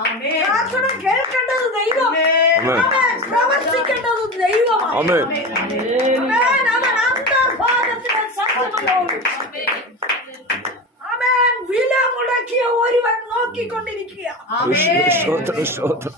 ആമേൻ. പ്രാർത്ഥന കേൾക്കേണ്ടത് ദൈവം ആമേൻ. ആമേൻ. പ്രവർത്തിക്കേണ്ടത് ദൈവമാണ് ആമേൻ ആമേൻ. അവൻ അന്തർഭാഗത്തിലെ സത്യമുള്ളവൻ. ആമേൻ. വില മുടക്കിയ ഒരുവൻ നോക്കിക്കൊണ്ടിരിക്കുക ആമേൻ. സ്തോത്രം സ്തോത്രം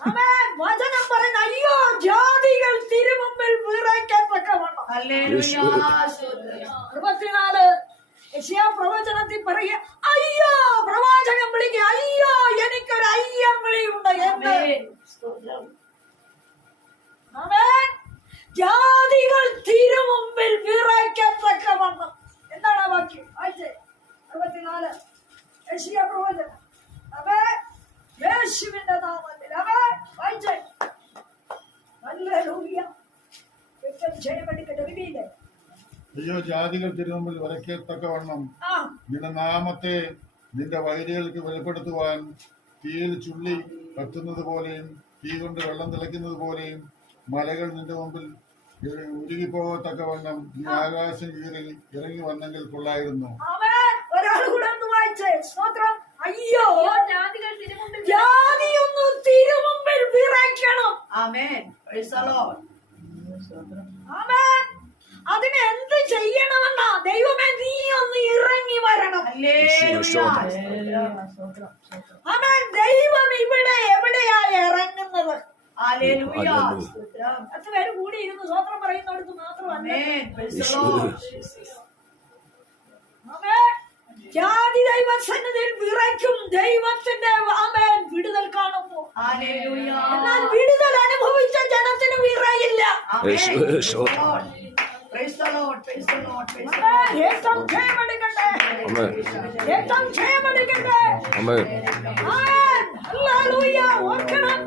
ആമേൻ. വചനം പറയുന്ന അയ്യോ ജാതികൾ തിരുമുമ്പിൽ വിറയ്ക്കത്തക്കവണ്ണം ഹല്ലേലൂയ. സ്തോത്രം. അറുപത്തിനാല് യശയാ പ്രവചനത്തിൽ പറയുക അയ്യോ പ്രവാചകൻ വിളിക്കുക അയ്യോ എനിക്കൊരു അയ്യം വിളിയുണ്ട് എന്ന് ആമേൻ. സ്തോത്രം. ആമേൻ. ജാതികൾ തിരുമുമ്പിൽ വിറയ്ക്കത്തക്കവണ്ണം എന്താണ് ആ വാക്യം വായിച്ചേ അറുപത്തിനാല് യശയാ പ്രവചനം അവേ യേശുവിന്റെ നാമത്തിൽ അവേ വായിച്ചേ ഹല്ലേലൂയ ഏറ്റവും ജയമെടുക്കട്ടെ വിധിയില്ലേ അയ്യോ ജാതികൾ തിരുമുമ്പിൽ വരയ്ക്കത്തക്കവണ്ണം നിന്റെ നാമത്തെ നിന്റെ വൈരികൾക്ക് വെളിപ്പെടുത്തുവാൻ തീയിൽ ചുള്ളി കത്തുന്നത് പോലെയും തീ കൊണ്ട് വെള്ളം തിളയ്ക്കുന്നത് പോലെയും മലകൾ നിന്റെ മുമ്പിൽ ഉരുകിപ്പോകത്തക്കവണ്ണം നീ ആകാശം കീറി ഇറങ്ങി വന്നെങ്കിൽ കൊള്ളായിരുന്നു. ആമേൻ. ഒരാൾ കൂടെ ഒന്ന് വായിച്ചേ. സ്തോത്രം അയ്യോ. ജാതികൾ തിരുമുമ്പിൽ ജാതിയൊന്ന് തിരുമുമ്പിൽ വിറയ്ക്കണം. ആമേൻ. ആമേൻ. അതിന് എന്ത് ചെയ്യണമെന്നാ? ദൈവമേ നീ ഒന്ന് ഇറങ്ങി വരണം. ആമേൻ ദൈവം ഇവിടെ എവിടെയാ ഇറങ്ങുന്നത്. പത്ത് പേര് കൂടി ഇരുന്ന് സ്വത്രം പറയുന്നിടത്ത് മാത്രമല്ല. ജാതി ദൈവസന്നിധിയിൽ വിറയ്ക്കും ദൈവത്തിന്റെ ആമേൻ. വിടുതൽ കാണുന്നു. ഹല്ലേലൂയ. എന്നാൽ വിടുതൽ അനുഭവിച്ച ജനത്തിന് വിറയില്ല. ഏറ്റവും ജയമെടുക്കട്ടെ ആമേൻ ഏറ്റവും. ഹല്ലേലൂയ. ഓർക്കണം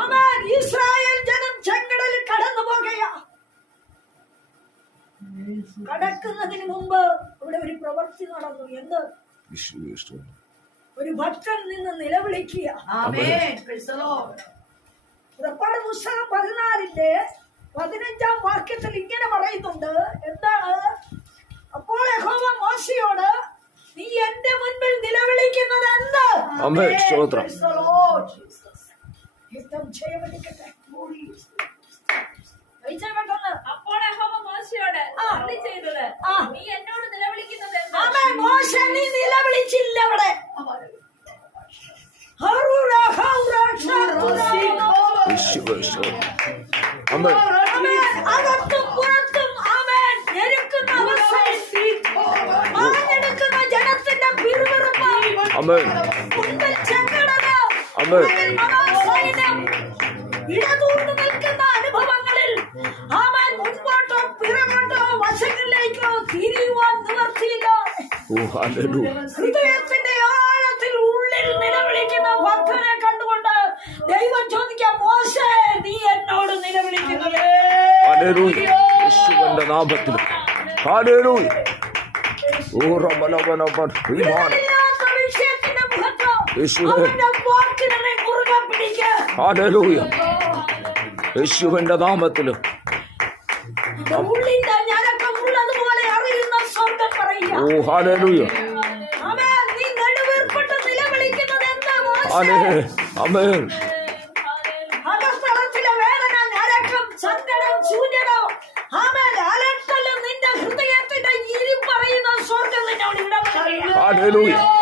ആമേൻ ഇസ്രായേൽ ജനം ചെങ്കടലിൽ കടന്നു പോകുകയാ. കടക്കുന്നതിന് മുമ്പ് ഇവിടെ ഒരു പ്രവൃത്തി നടന്നു. എന്ത്? ഒരു ഭക്തൻ നിന്ന് നിലവിളിക്കുക. പുറപ്പാട് പുസ്തകം പതിനാലിന്റെ പതിനഞ്ചാം വാക്യത്തിൽ ഇങ്ങനെ പറയുന്നുണ്ട്. എന്താണ്? അപ്പോൾ യഹോവ മോശയോട് നീ എന്റെ മുൻപിൽ നിലവിളിക്കുന്നത് എന്ത്. യുദ്ധം ചെയ്യപ്പെടിക്കട്ടെ അപ്പോൾ യഹോവ മോശയോട് ആ. ചെയ്തത്? നീ എന്നോട് നിലവിളിക്കുന്നത്? മോശ നീ നിലവിളിച്ചില്ല അവിടെ. ഷാഖുറ. മുന്നിൽ മഹാസൈന്യം ഇടതൂർന്നു നിൽക്കുന്ന അനുഭവങ്ങളിൽ ആമേൻ മുൻപോട്ടോ പിറകോട്ടോ വശങ്ങളിലേക്കോ തിരിയുവാൻ നിവർത്തിയില്ല ഹൃദയത്തിന്റെ ആഴത്തിൽ ഉള്ളിൽ നിലവിളിക്കുന്ന ഭക്തനെ കണ്ടുകൊണ്ട് ദൈവം ചോദിക്കാം മോശേ നീ എന്നോട് നിലവിളിക്കുന്നത്? നാമത്തിൽ. ഓ റബലബലബൽ ഈമാൻ യേശുവിന്റെ നാമത്തിലും. Hallelujah. ഓ. നീ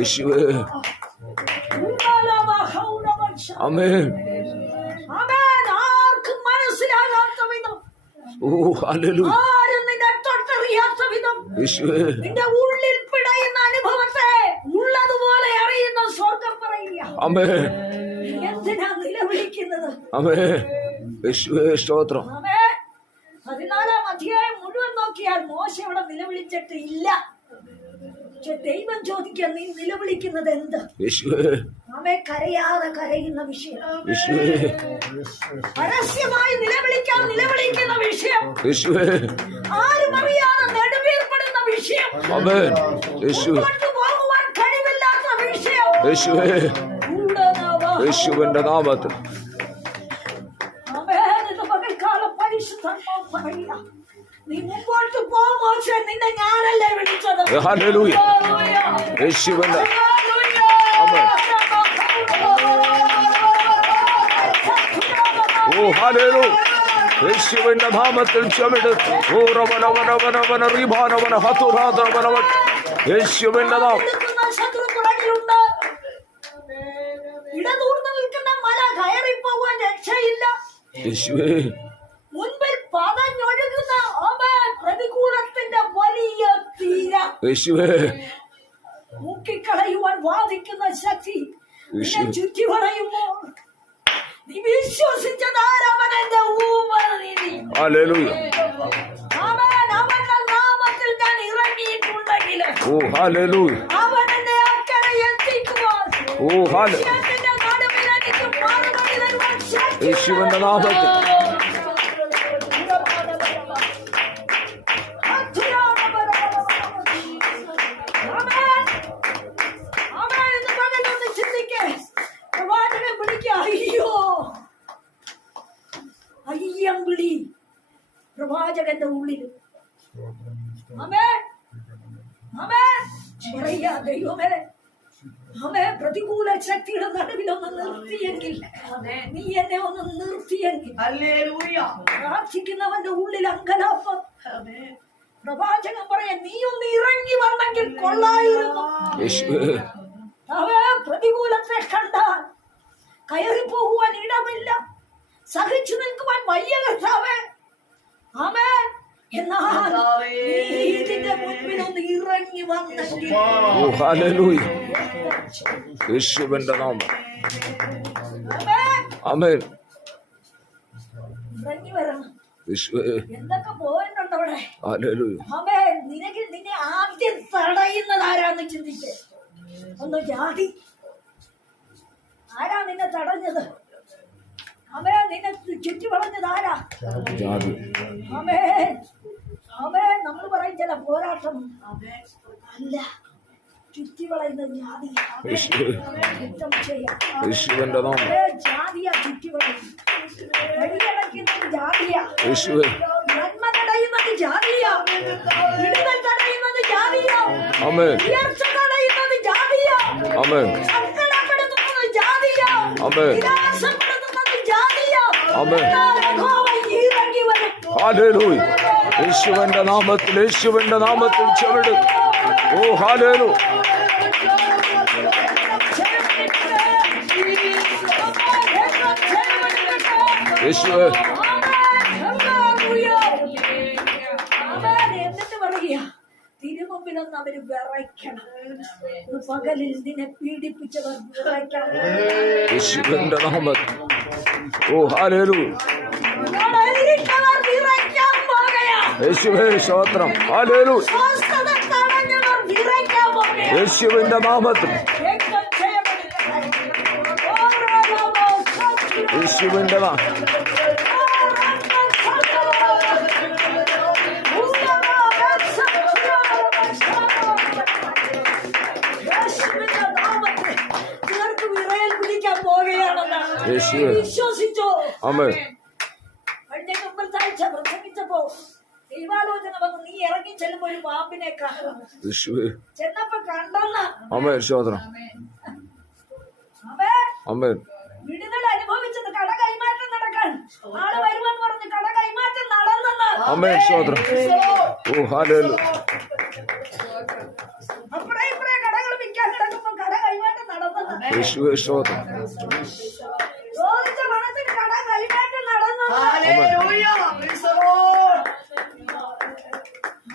യേശുവേ ആമേൻ ആർക്കും മനസ്സിലാകാത്ത വിധം. ഓ ഹല്ലേലൂയ. ആരും നിന്നെ തൊട്ടറിയാത്ത വിധം. യേശുവേ നിന്റെ ഉള്ളിൽ പിടയുന്ന അനുഭവത്തെ ഉള്ളതുപോലെ അറിയുന്ന സ്വർഗം പറയുക. ആമേൻ എന്തിനാ നിലവിളിക്കുന്നത് ആമേൻ യേശുവേ സ്തോത്രം. പതിനാലാം അധ്യായം മുഴുവൻ നോക്കിയാൽ മോശ ഇവിടെ നിലവിളിച്ചിട്ട് ഇല്ല പക്ഷെ ദൈവം ചോദിക്കാൻ നീ നിലവിളിക്കുന്നത് എന്ത്? യേശുവേ. ആമേ കരയാതെ കരയുന്ന വിഷയം. യേശുവേ. പരസ്യമായി നിലവിളിക്കാൻ നിലവിളിക്കുന്ന വിഷയം. യേശുവേ. ആരും അറിയാതെ നെടുവീർപ്പെടുന്ന വിഷയം. ആമേൻ യേശു മുന്നോട്ട് പോകുവാൻ കഴിവില്ലാത്ത വിഷയം. യേശുവിന്റെ നാമത്തിൽ. ഹല്ലേലൂയ. യേശുവിന്റെ ഓ ഹല്ലേലൂയ. യേശുവിന്റെ നാമത്തിൽ ചുമടുത്ത് ഓ റവന വന വന വന റീബാന വന ഹതുരാധന വന യേശുവിന്റെ നാം ഇടതൂർന്ന് നിൽക്കുന്ന മല കയറിപ്പോവാൻ രക്ഷയില്ല. യേശുവേ. പ്രതികൂലത്തിന്റെ വലിയ തീര യേശുവേ. മുക്കിക്കളയുവാൻ വാദിക്കുന്ന ശക്തി നിന്നെ യേശു. ചുറ്റി വളയുമ്പോൾ നീ വിശ്വസിച്ചതാരവൻ എന്റെ ഊമനിധി ഹല്ലേലൂയ. അവൻ അവന്റെ നാമത്തിൽ ഞാൻ ഇറങ്ങിയിട്ടുണ്ടെങ്കിൽ ഓ ഹല്ലേലൂയ. അവൻ എന്നെ അക്കരെ എത്തിക്കുവാൻ ഓ ഹാല വിഷയത്തിന്റെ നടുവിൽ എനിക്ക് മറുപടി തരുവാൻ ശക്തിയുണ്ട്. യേശുവിന്റെ നാമത്തിൽ. പ്രാർത്ഥിക്കുന്നവന്റെ ഉള്ളിൽ അങ്കലാപ്പ്. പ്രവാചകൻ പറയാൻ നീ ഒന്ന് ഇറങ്ങി വന്നെങ്കിൽ കൊള്ളായിരുന്നു. പ്രതികൂലത്തെ കണ്ടാൽ കയറി പോകുവാൻ ഇടമില്ല. സഹിച്ചു നിൽക്കുവാൻ വയ്യ കർത്താവേ. ആമേ. എന്നാൽ മുൻപിൽ ഒന്ന് ഇറങ്ങി വന്നെങ്കിൽ ഓ ഹല്ലേലൂയ. യേശുവിന്റെ നാമം. ആമേ. ആമേൻ. നിനക്ക് നിന്നെ ആദ്യം തടയുന്നത് ആരാന്ന് ചിന്തിച്ചേ ഒന്ന് ജാതി ആരാ നിന്നെ തടഞ്ഞത്? അവേ നിന്നെ ചുറ്റി വളഞ്ഞത് ആരാ? അവേ അവേ നമ്മൾ പറയും ചില പോരാട്ടം. അല്ല. ചുറ്റി വളയുന്ന ജാതി. യുദ്ധം ചെയ്യാം. ജാതിയാ ചുറ്റി വളയും എന്നാൽ യഹോവ ഇറങ്ങി വരും ഹാലേലൂയ. യേശുവിന്റെ നാമത്തിൽ യേശുവിന്റെ നാമത്തിൽ ചെവിടും ഓ ഹാലേലു യേശുവേ എന്നിട്ട് പറയുക. തിരുമുമ്പിലൊന്ന് അവർ വിറയ്ക്കണം. ഇത് പകലിൽ നിന്നെ പീഡിപ്പിച്ചവർ വിറയ്ക്കണം. യേശുവിന്റെ നാമത്തിൽ ഓ ഹാലേലു നിങ്ങളായിരിക്കുന്നവർ വിറയ്ക്കാൻ പോകുകയാ. യേശുവേ സ്തോത്രം ഹാലേലു സ്വസ്ഥത തടഞ്ഞവർ വിറയ്ക്കാൻ പോകുകയാ. യേശുവിന്റെ നാമത്തിൽ രക്തം ചെയ്യപ്പെട്ടില്ല. വിശ്വസിച്ചോ. കഴിഞ്ഞ പ്രസംഗിച്ചപ്പോ ദൈവാലോചന വന്ന്. നീ ഇറങ്ങി ചെല്ലുമ്പോ ഒരു പാമ്പിനെ കാണും ചെന്നപ്പോ കണ്ടെന്ന ആമേൻ വിടുതൽ അനുഭവിച്ചത് കട കൈമാറ്റം നടക്കാൻ. ആൾ വരുമെന്ന് പറഞ്ഞ് കട കൈമാറ്റം നടന്നെന്ന് സ്തോത്രം ഓ അപ്പഴേ ഇപ്പഴേ കടകൾ വിൽക്കാൻ കിടക്കുമ്പോ കട കൈമാറ്റം നടന്നെന്ന് യേശുവേ സ്തോത്രം ചോദിച്ച പണത്തിന് കട കൈമാറ്റം നടന്നെന്ന് ഹല്ലേലൂയ പ്രൈസ് ദി ലോർഡ്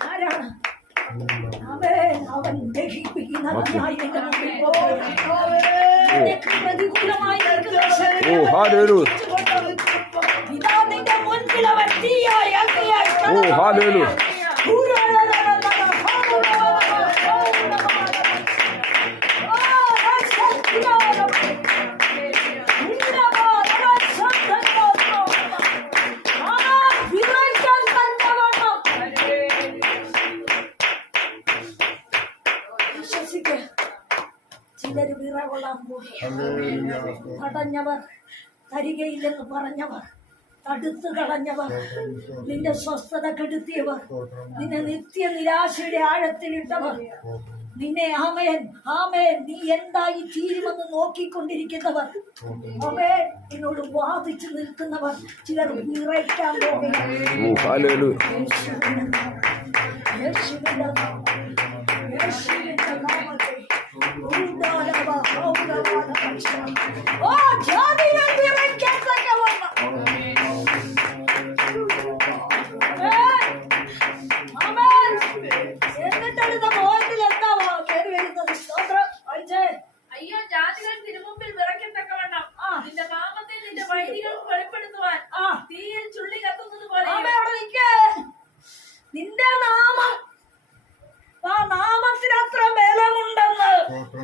ആരാണ് അവൻ അവൻ ദഹിപ്പിക്കുന്ന തീയായി നിന്റെ മുമ്പിൽ പോകും. നിനക്ക് പ്രതികൂലമായി നിൽക്കുന്ന ശക്തി ഓ ഹാലേലു ഇതാ നിന്റെ മുൻപിൽ അവൻ തീയായി അഗ്നിയായി ഓ ഹാലേലു തടഞ്ഞവർ തരികയില്ലെന്ന് പറഞ്ഞവർ തടുത്തു കളഞ്ഞവർ നിന്റെ സ്വസ്ഥത കെടുത്തിയവർ നിന്നെ നിത്യ നിരാശയുടെ ആഴത്തിലിട്ടവർ. നിന്നെ ആമേൻ ആമേൻ നീ എന്തായി തീരുമെന്ന് നോക്കിക്കൊണ്ടിരിക്കുന്നവർ. ആമേൻ നിന്നോട് വാദിച്ചു നിൽക്കുന്നവർ ചിലർ വിറയ്ക്കാൻ പോകുകയാണ്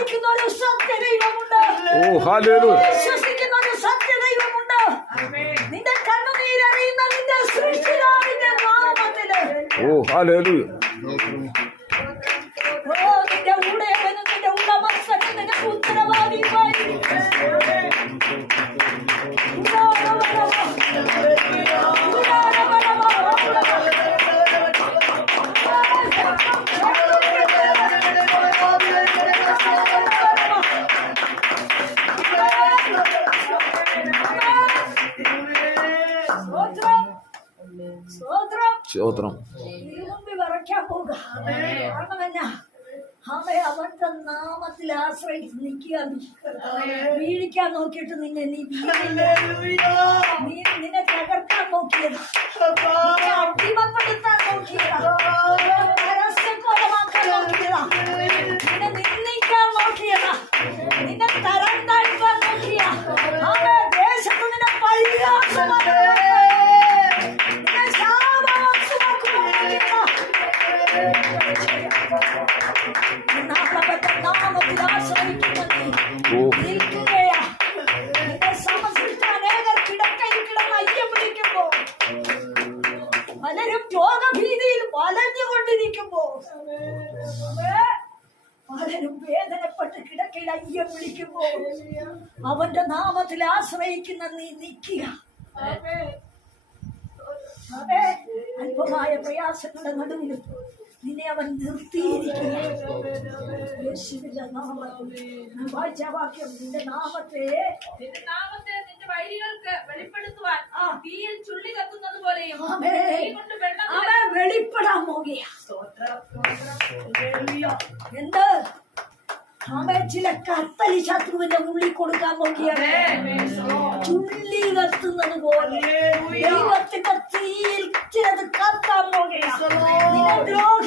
ആരാധിക്കുന്ന ഒരു സത്യദൈവമുണ്ട് ഓ ഹാലേലു വിശ്വസിക്കുന്ന ഒരു സത്യദൈവമുണ്ട് നിന്റെ കണ്ണുനീരറിയുന്ന നിന്റെ സൃഷ്ടിതാവിന്റെ നാമത്തിൽ ഓ ഹാലേലു സ്തോത്രം അവ അവന്റെ നാമത്തിൽ ആശ്രയിച്ച് നിൽക്കുക വീഴിക്കാൻ നോക്കിയിട്ട് നിന്നെ നീ നിന്നെ തകർക്കാൻ നോക്കിയതാ. അടിമപ്പെടുത്താൻ നോക്കിയതാ. ആശ്രയിക്കുന്ന നീ നിൽക്കുക. അല്പമായ പ്രയാസങ്ങളുടെ നടുവിലും നിന്നെ അവൻ നിർത്തിയിരിക്കുക വായിച്ച വാക്യം നിന്റെ നാമത്തെ നിന്റെ നാമത്തെ നിന്റെ വെളിപ്പെടുത്തുവാൻ തീയിൽ ചുള്ളി കത്തുന്നത് പോലെയും വെളിപ്പെടാൻ പോകുക എന്ത്? ചില കത്തലി ശത്രുവിന്റെ ഉള്ളിൽ കൊടുക്കാൻ നോക്കിയാണ് ചുള്ളി കത്തുന്നത് പോലെ ദൈവത്തിന്റെ തീയിൽ ചിലത് കത്താൻ പോകുകയാണ്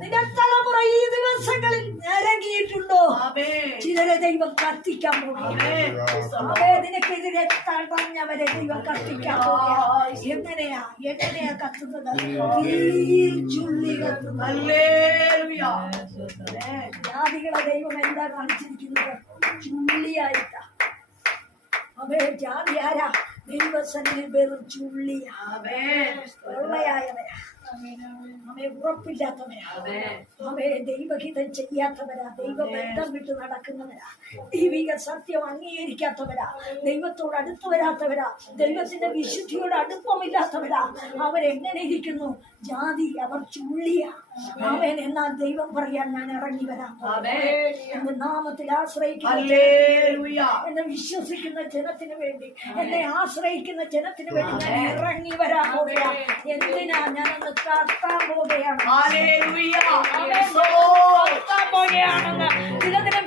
നിന്റെ തലമുറ ഈ ദിവസങ്ങളിൽ ഞരങ്ങിയിട്ടുണ്ടോ ചിലരെ ദൈവം കത്തിക്കാൻ പോകും നിനക്കെതിരെ തടഞ്ഞവരെ ദൈവം കത്തിക്കാൻ പോകുക എങ്ങനെയാ? എങ്ങനെയാ കത്തുന്നത്? ജാതികളെ ദൈവം എന്താ കാണിച്ചിരിക്കുന്നത്? ചുള്ളിയായിട്ടാ. അവേ ജാതി ആരാ? ദൈവസന്നിധി വെറും ചുള്ളിയാവേ വെള്ളയായവരാ. അവയെ ഉറപ്പില്ലാത്തവരാ അവയെ ദൈവഹിതം ചെയ്യാത്തവരാ ദൈവബന്ധം വിട്ട് നടക്കുന്നവരാ ദൈവിക സത്യം അംഗീകരിക്കാത്തവരാ ദൈവത്തോട് അടുത്തു വരാത്തവരാ ദൈവത്തിന്റെ വിശുദ്ധിയോട് അടുപ്പമില്ലാത്തവരാ അവരെങ്ങനെ ഇരിക്കുന്നു? ജാതി അവർ ചുള്ളിയ എന്നാൽ ദൈവം പറയാൻ ഞാൻ ഇറങ്ങി വരാം. എന്റെ നാമത്തിൽ ആശ്രയിക്കുന്ന എന്നെ വിശ്വസിക്കുന്ന ജനത്തിന് വേണ്ടി. എന്നെ ആശ്രയിക്കുന്ന ജനത്തിന് വേണ്ടി ഞാൻ ഇറങ്ങി വരാൻ പോവുകയാണ് എന്തിനാ ഞാൻ ഹല്ലേലൂയ. കാത്താൻ പോവുകയാണെന്ന്. ചിലതിനെ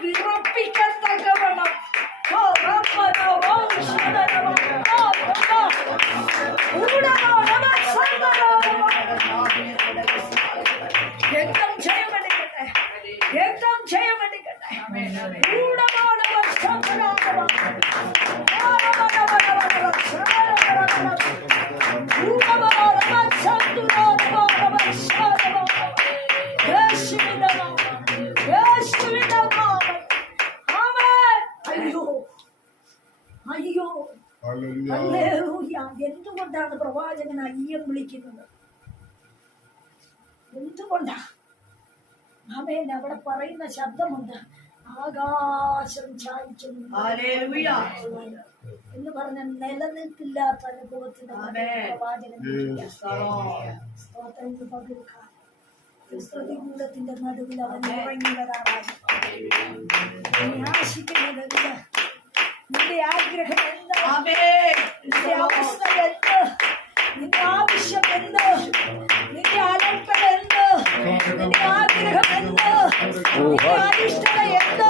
എന്തുകൊണ്ടാണ് പ്രവാചകൻ അയ്യം വിളിക്കുന്നത്? എന്തുകൊണ്ടാ? അവൻ അവിടെ പറയുന്ന ശബ്ദമുണ്ട്. ആകാശം ചായച്ചു ഹല്ലേലൂയ എന്ന് പറഞ്ഞ നിലനിൽപ്പില്ലാത്ത അനുഭവത്തിന്റെ പ്രവാചകന്റെ പ്രവാചകൻ. സ്തോത്രം പകർക്കാം. പ്രതികൂലത്തിന്റെ നടുവിൽ അവൻ ഇറങ്ങി വരാറാണ് നീ ആശിക്കുന്നത് എന്ത്? നിന്റെ ആഗ്രഹം ആമേൻ നിന്റെ അവസ്ഥ എന്ത്? നിന്റെ ആവശ്യം എന്ത്? നിന്റെ അലർപ്പൽ എന്ത്? നിന്റെ ആഗ്രഹം എന്ത്? നിന്റെ അനിഷ്ടത എന്ത്?